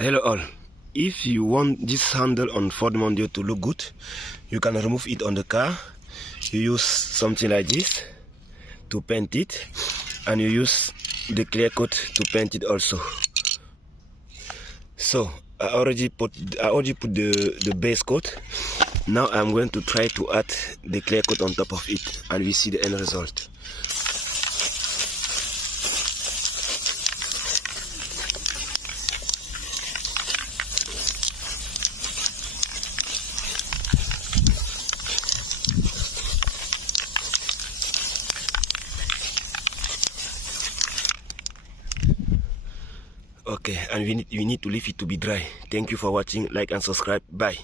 Hello all. If you want this handle on Ford Mondeo to look good, you can remove it on the car. You use something like this to paint it, and you use the clear coat to paint it also. So I already put the base coat. Now I'm going to try to add the clear coat on top of it, and we see the end result. Okay, and we need to leave it to be dry. Thank you for watching. Like and subscribe. Bye.